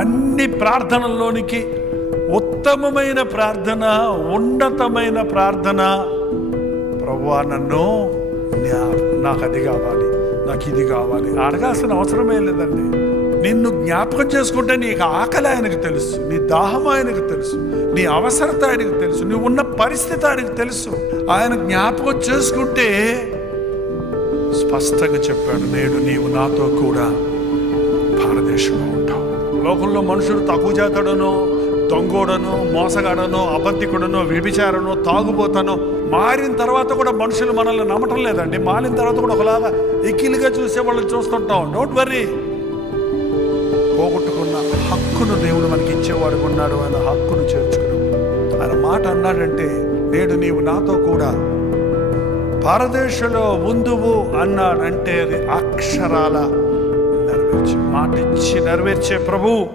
అన్ని ప్రార్థనల్లోనికి ఉత్తమమైన ప్రార్థన ఉన్నతమైన ప్రార్థన ప్రభువా నన్ను నాకు అది కావాలి నాకు ఇది కావాలి అడగాల్సిన అవసరమే లేదండి నిన్ను జ్ఞాపకం చేసుకుంటే నీకు ఆకలి ఆయనకు తెలుసు నీ దాహం ఆయనకు తెలుసు నీ అవసరత ఆయనకు తెలుసు నువ్వు ఉన్న పరిస్థితి ఆయనకు తెలుసు ఆయన జ్ఞాపకం చేసుకుంటే స్పష్టంగా చెప్పాడు నేడు నీవు నాతో కూడా భారతదేశంలో ఉంటావు లోకంలో మనుషులు తక్కువ చేతడను దొంగోడను మోసగాడను అబద్ధికుడను వ్యభిచారను తాగుబోతను మారిన తర్వాత కూడా మనుషులు మనల్ని నమ్మటం లేదండి మారిన తర్వాత కూడా ఒకలాగా ఎక్కిలిగా చూసే వాళ్ళని చూస్తుంటాం డోంట్ వర్రీ పోగొట్టుకున్న హక్కును దేవుడు మనకి ఇచ్చేవాడు ఉన్నాడు ఆయన హక్కును చేర్చుకున్నాడు ఆయన మాట అన్నాడంటే నేడు నీవు నాతో కూడా భారతదేశంలో ఉందువు అన్నాడంటే అది అక్షరాల నెరవేర్చి మాట ఇచ్చి నెరవేర్చే ప్రభు